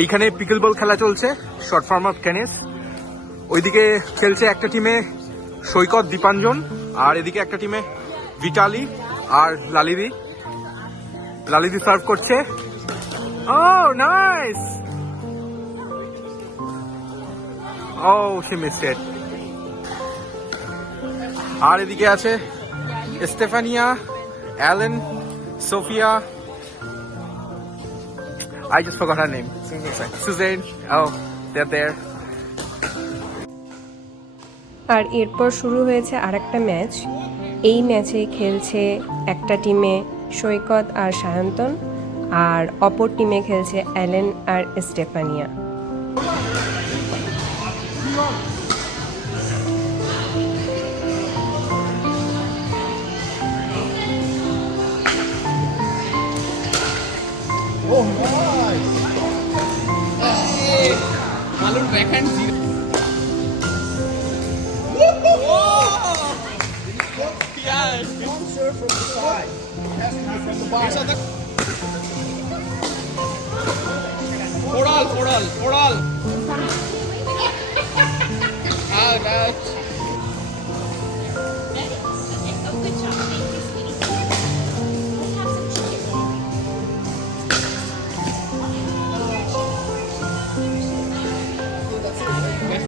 এইখানে পিকল বল খেলা চলছে, শর্ট ফর্ম অফ টেনিস। ওইদিকে খেলছে একটা টিমে সৈকত, দীপাঞ্জন, আর এদিকে একটা টিমে ভিটালি আর লালিদি। লালিদি সার্ভ করছে। Oh, nice! Oh, she missed it. আর এদিকে আছে Stefania, Alen, Sofia. I just forgot her name. Suzanne. Oh, they're there. আর এরপর শুরু হয়েছে আরেকটা ম্যাচ। এই ম্যাচে খেলছে একটা টিমে সৈকত আর সায়ন্তন, আর অপর টিমে খেলছে Allen R Stefania. Oh, nice! Hey, Malur backhand zero. Yeah, don't serve from the side. It has to be from the bottom. For all. Ah, that.